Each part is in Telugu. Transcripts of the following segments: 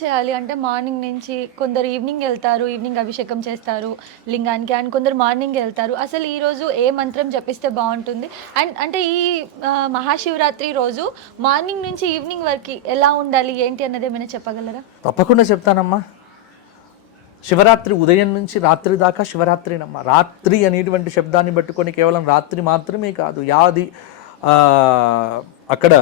చేయాలి? అంటే మార్నింగ్ నుంచి కొందరు ఈవినింగ్ ఎళ్తారు. ఈవినింగ్ అభిషేకం చేస్తారు లింగానికి. అండ్ కొందరు మార్నింగ్ ఎళ్తారు. అసలు ఈరోజు ఏ మంత్రం జపిస్తే బావుంటుంది? అండ్ అంటే ఈ మహాశివరాత్రి రోజు మార్నింగ్ నుంచి ఈవినింగ్ వరకి ఎలా ఉండాలి? ఏంటి అన్నది ఏమైనా చెప్పగలరా? తప్పకుండా చెప్తానమ్మా. శివరాత్రి ఉదయం నుంచి రాత్రి దాకా శివరాత్రినమ్మా. రాత్రి అనేటువంటి శబ్దాన్ని పట్టుకొని కేవలం రాత్రి మాత్రమే కాదు, అక్కడ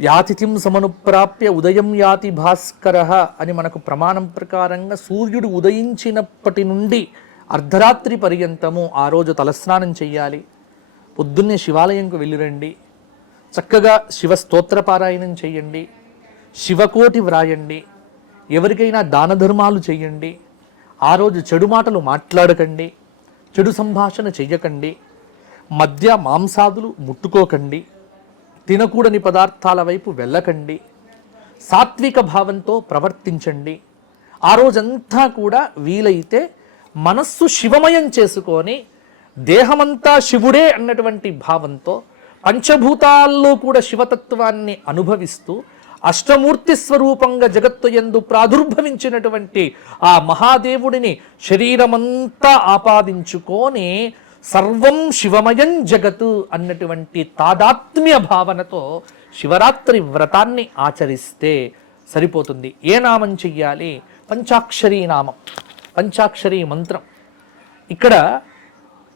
యాతిథిం సమనుప్రాప్య ఉదయం యాతి భాస్కర అని మనకు ప్రమాణం ప్రకారంగా సూర్యుడు ఉదయించినప్పటి నుండి అర్ధరాత్రి పర్యంతము ఆ రోజు తలస్నానం చెయ్యాలి. పొద్దున్నే శివాలయంకు వెళ్ళిరండి, చక్కగా శివ స్తోత్రపారాయణం చెయ్యండి, శివకోటి వ్రాయండి, ఎవరికైనా దాన ధర్మాలు చెయ్యండి. ఆ రోజు చెడు మాటలు మాట్లాడకండి, చెడు సంభాషణ చెయ్యకండి, మద్య మాంసాదులు ముట్టుకోకండి, తినకూడని పదార్థాల వైపు వెళ్ళకండి, సాత్విక భావంతో ప్రవర్తించండి. ఆ రోజంతా కూడా వీలైతే మనస్సు శివమయం చేసుకొని దేహమంతా శివుడే అన్నటువంటి భావంతో పంచభూతాల్లో కూడా శివతత్వాన్ని అనుభవిస్తూ అష్టమూర్తి స్వరూపంగా జగత్తు యందు ప్రాదుర్భవించినటువంటి ఆ మహాదేవుడిని శరీరమంతా ఆపాదించుకొని సర్వం శివమయం జగతు అన్నటువంటి తాదాత్మ్య భావనతో శివరాత్రి వ్రతాన్ని ఆచరిస్తే సరిపోతుంది. ఏ నామం చెయ్యాలి? పంచాక్షరీ నామం, పంచాక్షరీ మంత్రం. ఇక్కడ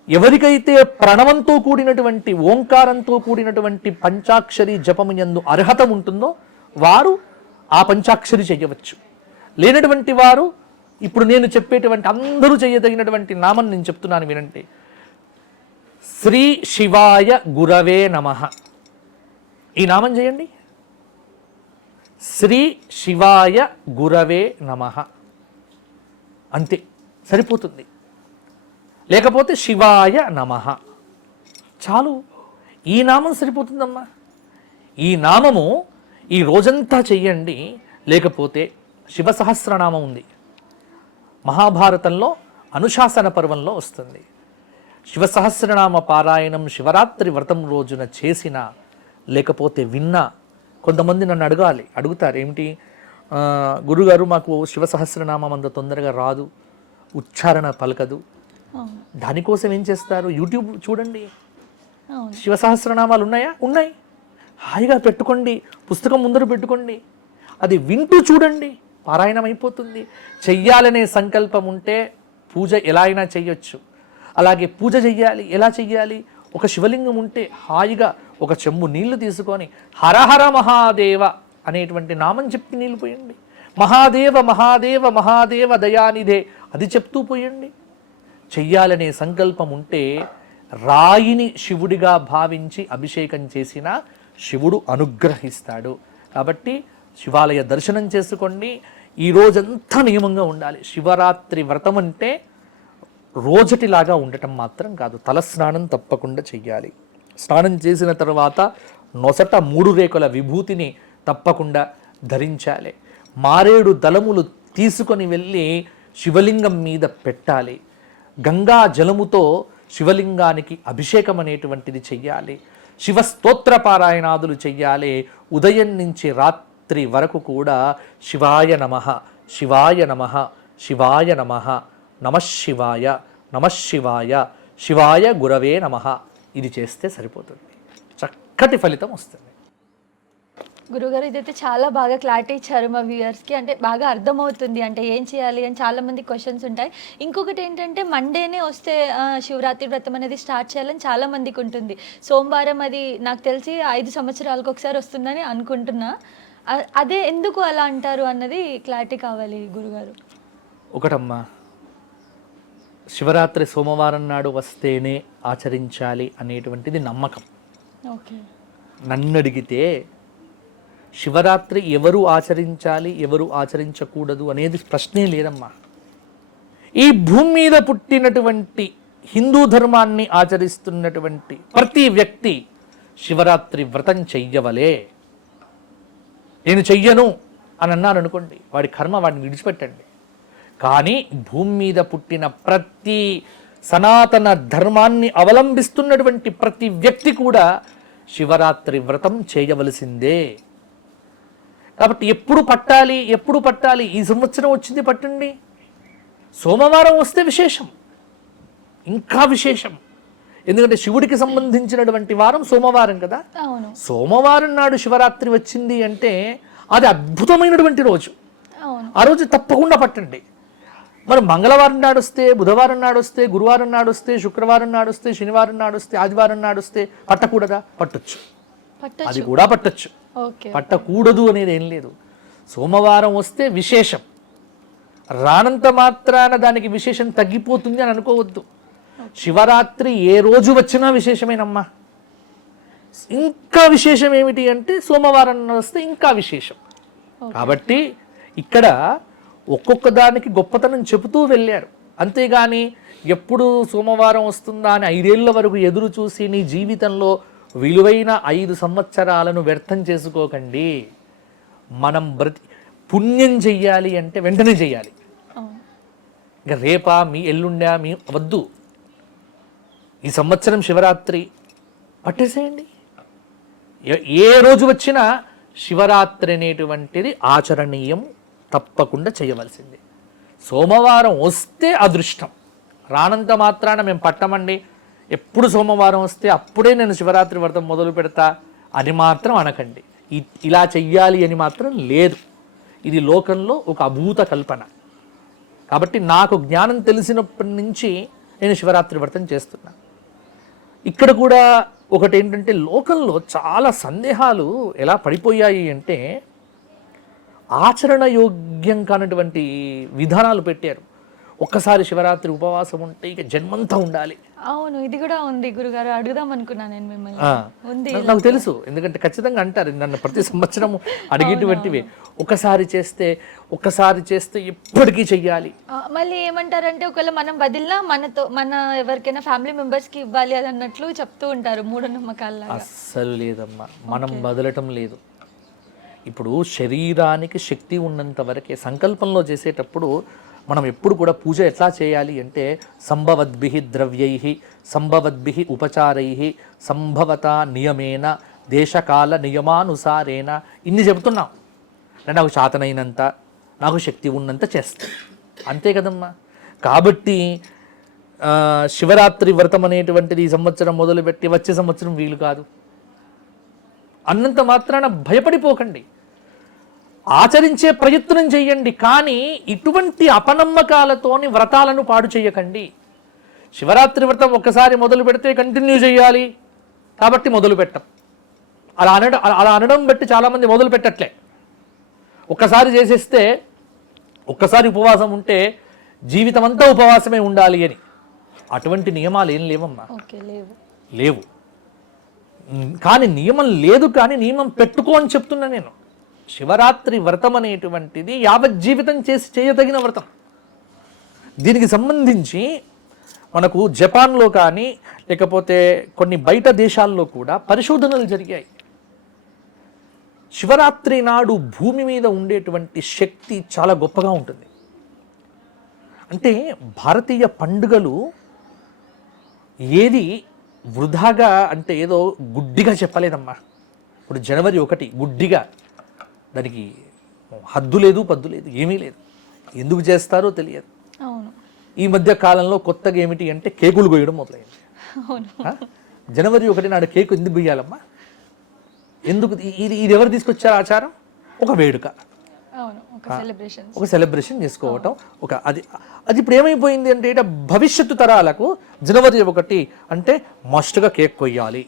ఎవరికైతే ప్రణవంతో కూడినటువంటి ఓంకారంతో కూడినటువంటి పంచాక్షరి జపము యందు అర్హత ఉంటుందో వారు ఆ పంచాక్షరి చెయ్యవచ్చు. లేనటువంటి వారు ఇప్పుడు నేను చెప్పేటువంటి అందరూ చేయదగినటువంటి నామం నేను చెప్తున్నాను వినండి. శ్రీ శివాయ గురవే నమః. ఈ నామం చేయండి. శ్రీ శివాయ గురవే నమః అంతే, సరిపోతుంది. లేకపోతే శివాయ నమః చాలు. ఈ నామం సరిపోతుందమ్మా. ఈ నామము ఈ రోజంతా చెయ్యండి. లేకపోతే శివ సహస్రనామం ఉంది, మహాభారతంలో అనుశాసన పర్వంలో వస్తుంది. శివ సహస్రనామ పారాయణం శివరాత్రి వ్రతం రోజున చేసిన లేకపోతే విన్నా, కొంతమంది నన్ను అడుగుతారు ఏమిటి గురుగారు మాకు శివ సహస్రనామం అంత తొందరగా రాదు, ఉచ్చారణ పలకదు. దానికోసం ఏం చేస్తారు? యూట్యూబ్ చూడండి, శివ సహస్రనామాలు ఉన్నాయా? ఉన్నాయి. హాయిగా పెట్టుకోండి, పుస్తకం ముందర పెట్టుకోండి, అది వింటూ చూడండి, పారాయణం అయిపోతుంది. చెయ్యాలనే సంకల్పం ఉంటే పూజ ఎలా అయినా చెయ్యొచ్చు. అలాగే పూజ చెయ్యాలి, ఎలా చెయ్యాలి? ఒక శివలింగం ఉంటే హాయిగా ఒక చెంబు నీళ్లు తీసుకొని హరహర మహాదేవ అనేటువంటి నామం చెప్పి నీళ్ళు పోయండి. మహాదేవ మహాదేవ మహాదేవ దయానిధే అది చెప్తూ పోయండి. చెయ్యాలనే సంకల్పం ఉంటే రాయిని శివుడిగా భావించి అభిషేకం చేసిన శివుడు అనుగ్రహిస్తాడు. కాబట్టి శివాలయ దర్శనం చేసుకోండి. ఈ రోజంతా నియమంగా ఉండాలి. శివరాత్రి వ్రతం అంటే రోజటిలాగా ఉండటం మాత్రం కాదు, తలస్నానం తప్పకుండా చెయ్యాలి. స్నానం చేసిన తర్వాత నొసట 3 రేకుల విభూతిని తప్పకుండా ధరించాలి. మారేడు దళములు తీసుకొని వెళ్ళి శివలింగం మీద పెట్టాలి. గంగా జలముతో శివలింగానికి అభిషేకం అనేటువంటిది చెయ్యాలి. శివ స్తోత్ర పారాయణాదులు చెయ్యాలి. ఉదయం నుంచి రాత్రి వరకు కూడా శివాయ నమః, శివాయ నమః, శివాయ నమః, నమఃశివాయ, నమఃశివాయ, శివాయ గురవే నమః ఇది చేస్తే సరిపోతుంది. చక్కటి ఫలితం వస్తుంది. గురుగారు ఇదైతే చాలా బాగా క్లారిటీ ఇచ్చారు మా వ్యూయర్స్కి. అంటే బాగా అర్థమవుతుంది అంటే ఏం చేయాలి అని చాలామంది క్వశ్చన్స్ ఉంటాయి. ఇంకొకటి ఏంటంటే మండేనే వస్తే శివరాత్రి వ్రతం అనేది స్టార్ట్ చేయాలని చాలామందికి ఉంటుంది. సోమవారం అది నాకు తెలిసి 5 సంవత్సరాలకు ఒకసారి వస్తుందని అనుకుంటున్నా. అదే ఎందుకు అలా అంటారు అన్నది క్లారిటీ కావాలి గురుగారు. ఒకటమ్మా, శివరాత్రి సోమవారం నాడు వస్తేనే ఆచరించాలి అనేటువంటిది నమ్మకం. ఓకే, నన్ను అడిగితే శివరాత్రి ఎవరు ఆచరించాలి ఎవరు ఆచరించకూడదు అనేది ప్రశ్నే లేదమ్మా. ఈ భూమి మీద పుట్టినటువంటి హిందూ ధర్మాన్ని ఆచరిస్తున్నటువంటి ప్రతి వ్యక్తి శివరాత్రి వ్రతం చెయ్యవలే. నేను చెయ్యను అని అన్నాను అనుకోండి, వాడి కర్మ వాడిని విడిచిపెట్టండి. కానీ భూమి మీద పుట్టిన ప్రతి సనాతన ధర్మాన్ని అవలంబిస్తున్నటువంటి ప్రతి వ్యక్తి కూడా శివరాత్రి వ్రతం చేయవలసిందే. కాబట్టి ఎప్పుడు పట్టాలి ఈ సంవత్సరం వచ్చింది పట్టండి. సోమవారం వస్తే విశేషం, ఇంకా విశేషం. ఎందుకంటే శివుడికి సంబంధించినటువంటి వారం సోమవారం కదా. అవును. సోమవారం నాడు శివరాత్రి వచ్చింది అంటే అది అద్భుతమైనటువంటి రోజు. అవును. ఆ రోజు తప్పకుండా పట్టండి. మరి మంగళవారం నాడొస్తే, బుధవారం నాడొస్తే, గురువారం నాడొస్తే, శుక్రవారం నాడొస్తే, శనివారం నాడొస్తే, ఆదివారం నాడొస్తే పట్టకూడదా? పట్టొచ్చు, అది కూడా పట్టొచ్చు. ఓకే. పట్టకూడదు అనేది ఏం లేదు. సోమవారం వస్తే విశేషం, రానంత మాత్రాన దానికి విశేషం తగ్గిపోతుంది అని అనుకోవద్దు. శివరాత్రి ఏ రోజు వచ్చినా విశేషమేనమ్మా. ఇంకా విశేషం ఏమిటి అంటే సోమవారం వస్తే ఇంకా విశేషం. కాబట్టి ఇక్కడ ఒక్కొక్క దానికి గొప్పతనం చెబుతూ వెళ్ళారు. అంతేగాని ఎప్పుడు సోమవారం వస్తుందా అని 5 ఏళ్ల వరకు ఎదురు చూసి నీ జీవితంలో విలువైన 5 సంవత్సరాలను వ్యర్థం చేసుకోకండి. మనం పుణ్యం చెయ్యాలి అంటే వెంటనే చెయ్యాలి. ఇంకా రేపా మీ ఎల్లుండా మీ వద్దు. ఈ సంవత్సరం శివరాత్రి పట్టేసేయండి. ఏ రోజు వచ్చినా శివరాత్రి అనేటువంటిది ఆచరణీయం, తప్పకుండా చేయవలసింది. సోమవారం వస్తే అదృష్టం, రానంత మాత్రాన మేము పట్టమండి, ఎప్పుడు సోమవారం వస్తే అప్పుడే నేను శివరాత్రి వ్రతం మొదలు పెడతా అని మాత్రం అనకండి. ఇలా చెయ్యాలి అని మాత్రం లేదు. ఇది లోకంలో ఒక అభూత కల్పన. కాబట్టి నాకు జ్ఞానం తెలిసినప్పటి నుంచి నేను శివరాత్రి వ్రతం చేస్తున్నా. ఇక్కడ కూడా ఒకటి ఏంటంటే లోకంలో చాలా సందేహాలు ఎలా పడిపోయాయి అంటే ఆచరణ యోగ్యం కానటువంటి విధానాలు పెట్టారు. ఒక్కసారి శివరాత్రి ఉపవాసం ఉంటే ఇక జన్మంతా ఉండాలి. అవును, ఇది కూడా ఉంది గురుగారు, అడుగుదాం అనుకున్నా నేను మిమ్మల్ని. ఉంది, నాకు తెలుసు, ఎందుకంటే ఖచ్చితంగా అంటారు నన్ను ప్రతి సంవత్సరం అడిగేటువంటివి. ఒకసారి చేస్తే ఎప్పటికీ చెయ్యాలి. మళ్ళీ ఏమంటారంటే ఒకవేళ మనం వదిలినా మన ఎవరికైనా ఫ్యామిలీ మెంబర్స్ కి ఇవ్వాలి అది అన్నట్లు చెప్తూ ఉంటారు మూఢనమ్మకాలు. అస్సలు లేదమ్మా, మనం వదలటం లేదు. ఇప్పుడు శరీరానికి శక్తి ఉన్నంత వరకే. సంకల్పంలో చేసేటప్పుడు మనం ఎప్పుడు కూడా పూజ ఎట్లా చేయాలి అంటే సంభవద్భి ద్రవ్యై సంభవద్భి ఉపచారై సంభవత నియమేన దేశకాల నియమానుసారేణ ఇన్ని చెబుతున్నాం. నాకు శాతనైనంత, నాకు శక్తి ఉన్నంత చేస్తాను, అంతే కదమ్మా. కాబట్టి శివరాత్రి వ్రతం అనేటువంటిది ఈ సంవత్సరం మొదలుపెట్టి వచ్చే సంవత్సరం వీలు కాదు అన్నంత మాత్రాన భయపడిపోకండి. ఆచరించే ప్రయత్నం చెయ్యండి, కానీ ఇటువంటి అపనమ్మకాలతోని వ్రతాలను పాడు చేయకండి. శివరాత్రి వ్రతం ఒక్కసారి మొదలు పెడితే కంటిన్యూ చేయాలి కాబట్టి మొదలు పెట్టం. అలా అనడం బట్టి చాలామంది మొదలు పెట్టట్లే. ఒక్కసారి చేసేస్తే, ఒక్కసారి ఉపవాసం ఉంటే జీవితం అంతా ఉపవాసమే ఉండాలి అని అటువంటి నియమాలు ఏం లేవమ్మా. లేవు. కానీ నియమం లేదు, కానీ నియమం పెట్టుకో అని చెప్తున్నా నేను. శివరాత్రి వ్రతం అనేటువంటిది యావజ్జీవితం చేయదగిన వ్రతం. దీనికి సంబంధించి మనకు జపాన్లో కానీ లేకపోతే కొన్ని బయట దేశాల్లో కూడా పరిశోధనలు జరిగాయి. శివరాత్రి నాడు భూమి మీద ఉండేటువంటి శక్తి చాలా గొప్పగా ఉంటుంది. అంటే భారతీయ పండుగలు ఏది వృధాగా అంటే ఏదో గుడ్డిగా చెప్పలేదమ్మా. ఇప్పుడు జనవరి 1 గుడ్డిగా, దానికి హద్దు లేదు, పద్దు లేదు, ఏమీ లేదు. ఎందుకు చేస్తారో తెలియదు. ఈ మధ్య కాలంలో కొత్తగా ఏమిటి అంటే కేకులు కొయ్యడం మొదలైంది. జనవరి 1 నాడు కేకు ఎందుకు కొయ్యాలమ్మా? ఎందుకు? ఇది ఎవరు తీసుకొచ్చారు ఆచారం? ఒక వేడుక, ఒక సెలబ్రేషన్ చేసుకోవటం. అది ఇప్పుడు ఏమైపోయింది అంటే భవిష్యత్తు తరాలకు జనవరి 1 అంటే మస్ట్గా కేక్ కొయ్యాలి,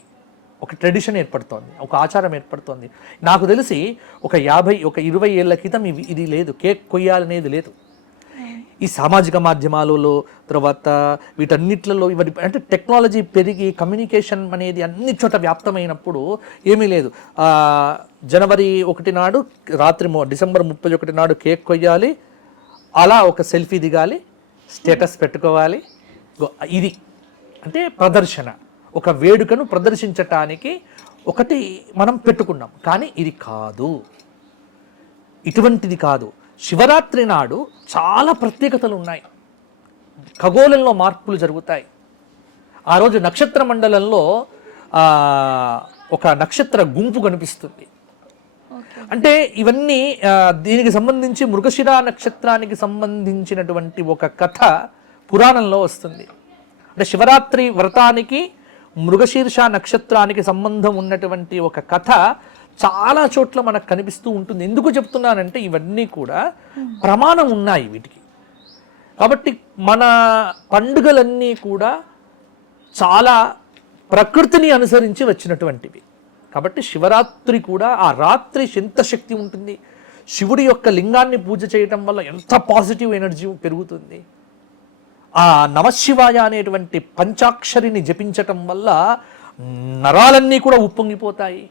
ఒక ట్రెడిషన్ ఏర్పడుతోంది, ఒక ఆచారం ఏర్పడుతోంది. నాకు తెలిసి ఒక 20 ఏళ్ల క్రితం ఇది లేదు, కేక్ కొయ్యాలనేది లేదు. ఈ సామాజిక మాధ్యమాలలో తర్వాత వీటన్నిట్లలో ఇవన్నీ అంటే టెక్నాలజీ పెరిగి కమ్యూనికేషన్ అనేది అన్ని చోట వ్యాప్తమైనప్పుడు ఏమీ లేదు. జనవరి 1 నాడు రాత్రి డిసెంబర్ 31 నాడు కేక్ కొయ్యాలి, అలా ఒక సెల్ఫీ దిగాలి, స్టేటస్ పెట్టుకోవాలి. ఇది అంటే ప్రదర్శన, ఒక వేడుకను ప్రదర్శించటానికి ఒకటి మనం పెట్టుకున్నాం. కానీ ఇది కాదు, ఇటువంటిది కాదు. శివరాత్రి నాడు చాలా ప్రత్యేకతలు ఉన్నాయి. ఖగోళంలో మార్పులు జరుగుతాయి. ఆ రోజు నక్షత్ర మండలంలో ఒక నక్షత్ర గుంపు కనిపిస్తుంది. అంటే ఇవన్నీ దీనికి సంబంధించి మృగశిర నక్షత్రానికి సంబంధించినటువంటి ఒక కథ పురాణంలో వస్తుంది. అంటే శివరాత్రి వ్రతానికి మృగశీర్ష నక్షత్రానికి సంబంధం ఉన్నటువంటి ఒక కథ చాలా చోట్ల మనకు కనిపిస్తూ ఉంటుంది. ఎందుకు చెప్తున్నానంటే ఇవన్నీ కూడా ప్రమాణం ఉన్నాయి వీటికి. కాబట్టి మన పండుగలన్నీ కూడా చాలా ప్రకృతిని అనుసరించి వచ్చినటువంటివి. కాబట్టి శివరాత్రి కూడా ఆ రాత్రి ఎంత శక్తి ఉంటుంది, శివుడి యొక్క లింగాన్ని పూజ చేయటం వల్ల ఎంత పాజిటివ్ ఎనర్జీ పెరుగుతుంది, ఆ నమశివాయ అనేటువంటి పంచాక్షరిని జపించటం వల్ల నరాలన్నీ కూడా ఉప్పొంగిపోతాయి.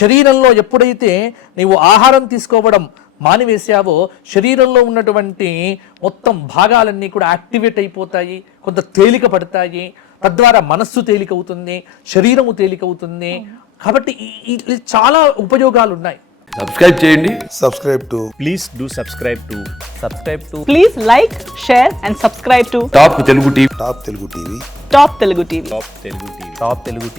శరీరంలో ఎప్పుడైతే నీవు ఆహారం తీసుకోవడం మానివేశావో శరీరంలో ఉన్నటువంటి మొత్తం భాగాలన్నీ కూడా యాక్టివేట్ అయిపోతాయి, కొంత తేలిక పడతాయి. తద్వారా మనస్సు తేలికవుతుంది, శరీరము తేలికవుతుంది. కాబట్టి ఈ చాలా ఉపయోగాలు ఉన్నాయి. సబ్స్క్రైబ్ చేయండి. Please do subscribe to Please like, share and subscribe to top Telugu TV. Top Telugu TV. Top Telugu TV.